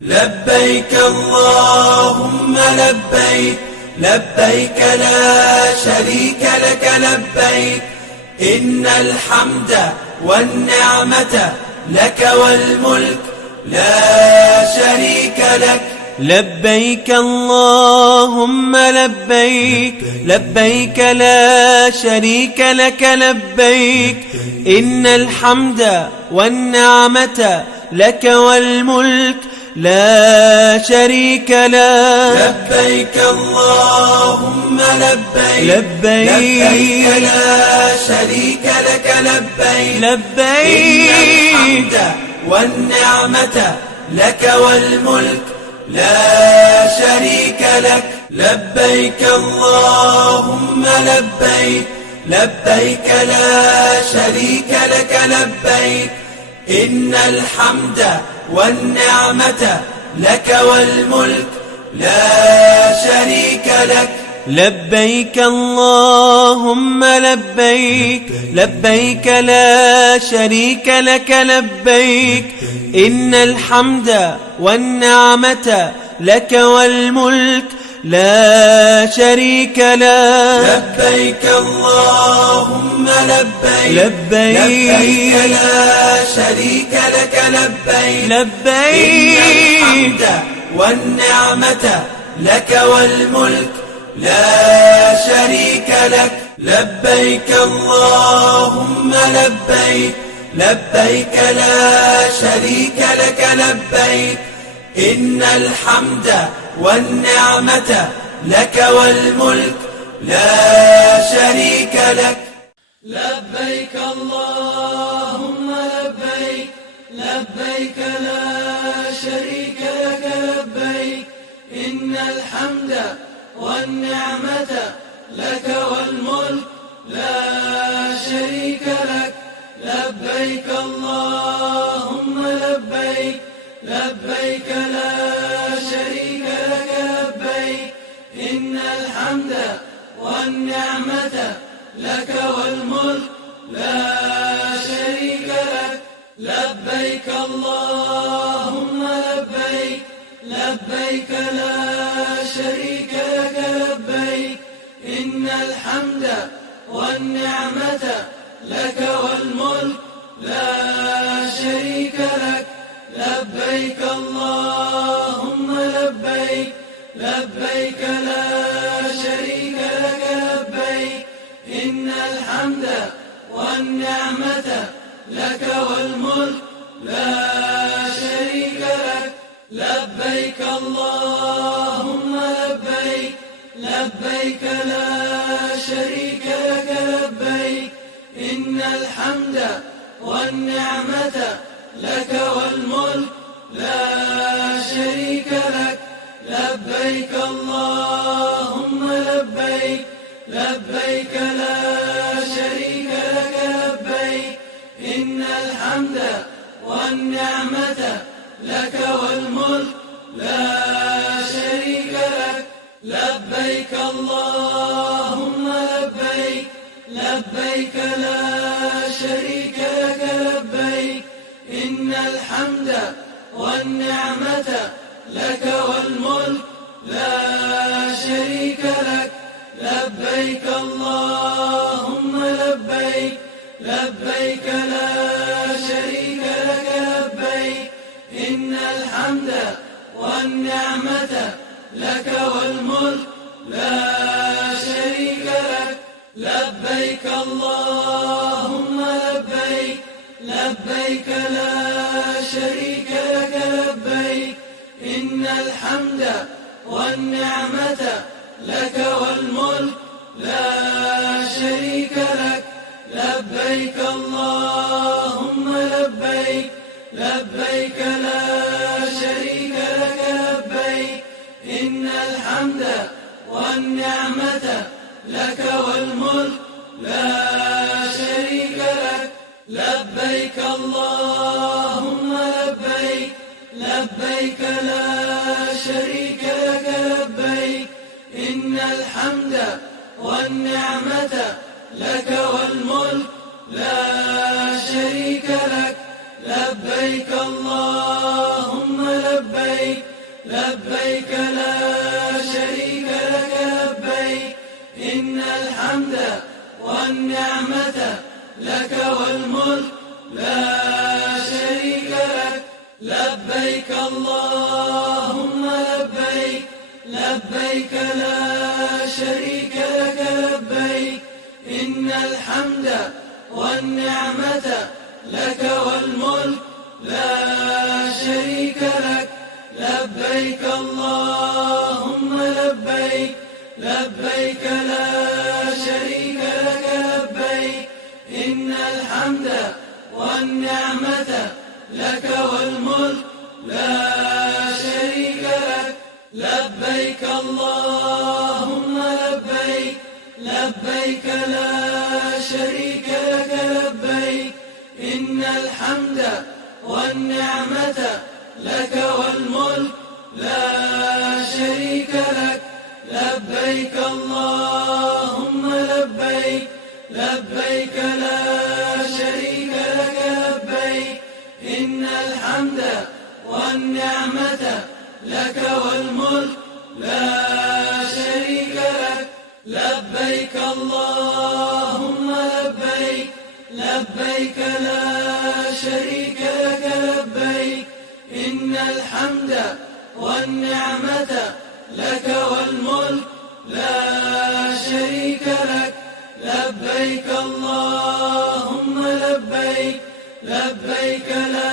لبيك اللهم لبيك، لبيك لا شريك لك لبيك، إن الحمد والنعمة لك والملك لا شريك لك. لبيك اللهم لبيك، لبيك لا شريك لك لبيك، إن الحمد والنعمة لك والملك لا شريك لك. لبيك اللهم لبيك، لبيك لا شريك لك لبيك، لبيك إن الحمد والنعمة لك والملك لا شريك لك. لبيك اللهم لبيك، لبيك لا شريك لك لبيك، إن الحمد والنعمة لك والملك لا شريك لك. لبيك اللهم لبيك، لبيك لا شريك لك لبيك، إن الحمد والنعمة لك والملك لا شريك لك. لبيك اللهم لبيك، لبيك لا شريك لك لبيك، لبيك إن الحمد والنعمة لك والملك لا شريك لك. لبيك اللهم لبيك، لبيك لا شريك لك لبيك، إن الحمد والنعمة لك والملك لا شريك لك. لبيك اللهم لبيك، لبيك لا شريك لك لبيك، إن الحمد والنعمة لك والملك لا شريك لك. لبيك اللهم لبيك، لبيك لا شريك لك لبيك، إن الحمد والنعمة لك والملك لا شريك لك. لبيك اللهم لبيك، لبيك لا شريك لك لبيك، إن الحمد والنعمة لك والملك لا شريك لك. لبيك اللهم لبيك، لبيك لا شريك لك لبيك، إن الحمد والنعمة لك والملك لا شريك لك. لبيك اللهم لبيك، لبيك لا شريك لك لبيك، إن الحمد والنعمة لك والملك لا شريك لك. لبيك اللهم لبيك، لبيك لا شريك لك لبيك، إن الحمد والنعمة لك والملك لا شريك لك. لبيك اللهم لبيك، لبيك لا شريك لك لبيك، إن الحمد والنعمة لك والملك لا شريك لك. لبيك اللهم لبيك، لبيك لا شريك لك لبيك، إن الحمد والنعمة لك والملك لا شريك لك. لبيك اللهم لبيك، لبيك لا شريك لك لبيك، إن الحمد والنعمة لك والملك لا شريك لك. لبيك اللهم لبيك، لبيك لا شريك لك لبيك، إن الحمد والنعمة لك والملك لا شريك لك. لبيك اللهم لبيك، لبيك لا شريك لك لبيك، إن الحمد والنعمة لك والملك لا شريك لك. لبيك اللهم لبيك، لبيك لا شريك لك لبيك إن الحمد والنعمة لك والملك لا شريك لك لبيك اللهم لبيك لبيك لا شريك لك لبيك إن الحمد والنعمة لك والملك لا شريك لك لبيك اللهم لبيك لبيك لا شريك لك لبيك إن الحمد والنعمة لك والملك لا شريك لك لبيك اللهم لبيك لبيك لا شريك لك لبيك إن الحمد والنعمة لك والملك لا شريك لك لبيك اللهم لبيك لبيك لا شريك لك لبيك إن الحمد والنعمة لك والملك لا شريك لك لبيك اللهم لبيك لبيك لا شريك لك لبيك إن الحمد والنعمة لك والملك لا شريك لك لبيك اللهم لبيك لبيك لا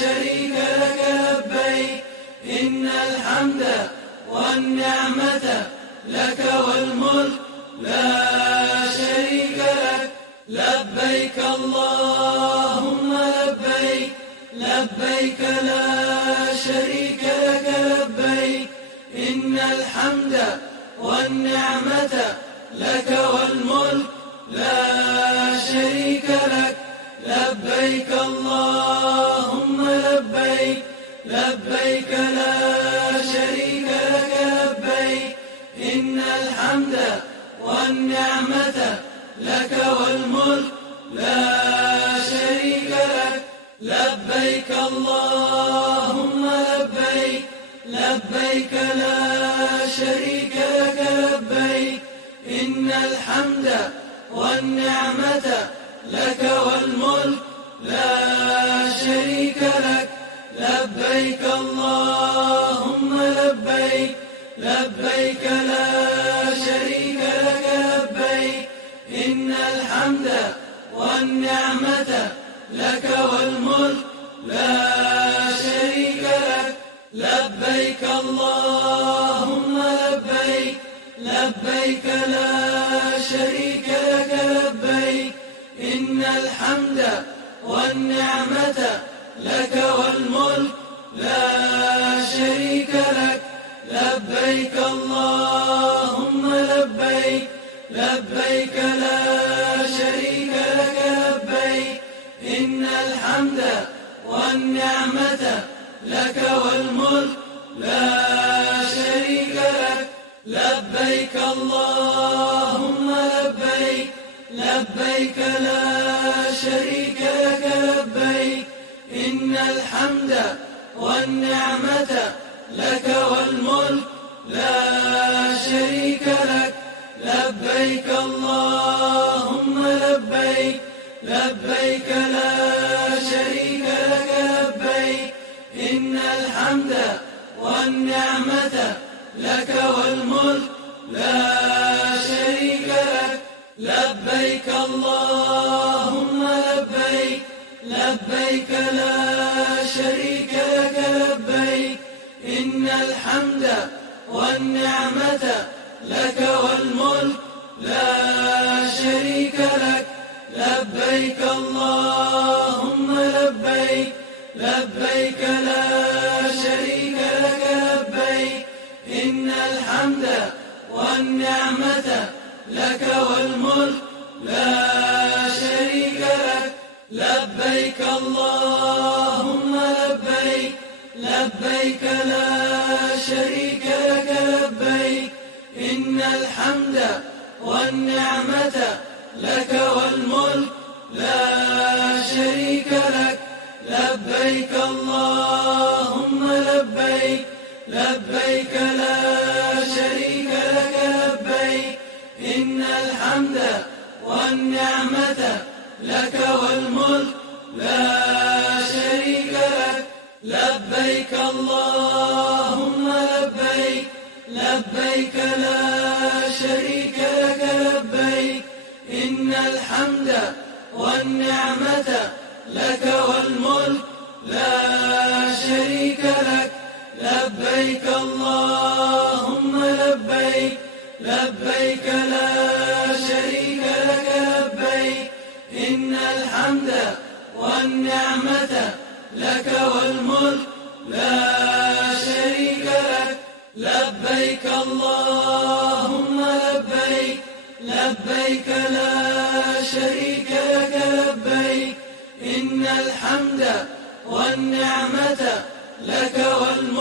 شريك لك لبيك إن الحمد والنعمة لك والملك لا شريك لك لبيك اللهم لبيك لبيك لا شريك لك لبيك إن الحمد والنعمة لك والملك لا شريك لك لبيك اللهم لبيك لبيك لا شريك لك لبيك إن الحمد والنعمة لك والملك لا شريك لك لبيك اللهم لبيك لبيك لا شريك لك لبيك إن الحمد والنعمة لك والملك لا شريك لك لبيك اللهم لبيك لبيك لا شريك لك لبيك إن الحمد والنعمة لك والملك لا شريك لك لبيك اللهم لبيك لبيك لا شريك لك لبيك إن الحمد والنعمة لك والملك لا شريك لك لبيك اللهم لبيك لبيك لا شريك لك لبيك إن الحمد والنعمة لك والملك لا شريك لك لبيك اللهم لبيك لبيك لا شريك لك لبيك إن الحمد والنعمة لك والملك لا شريك لك لبيك اللهم لبيك لبيك لا شريك لك لبيك إن الحمد والنعمة لك والملك لا شريك لك لبيك اللهم لبيك لبيك لا شريك لك لبيك إن الحمد والنعمة لك والملك لا شريك لك لبيك اللهم لبيك لبيك لا شريك لك لبيك إن الحمد والنعمة لك والملك لا شريك لك لبيك اللهم لبيك لبيك لا شريك لك لبيك إن الحمد والنعمة لك والملك لا شريك لك لبيك اللهم لبيك لبيك لا شريك لك لبيك إن الحمد والنعمة لك والملك لا شريك لك لبيك اللهم لبيك لبيك لا شريك لك لبيك إن الحمد والنعمة لك والملك لا شريك لك لبيك اللهم لبيك لبيك لا شريك لك لبيك إن الحمد والنعمة لك والملك لا شريك لك لبيك اللهم لبيك لبيك لا شريك لك لبيك إن الحمد والنعمة لك والملك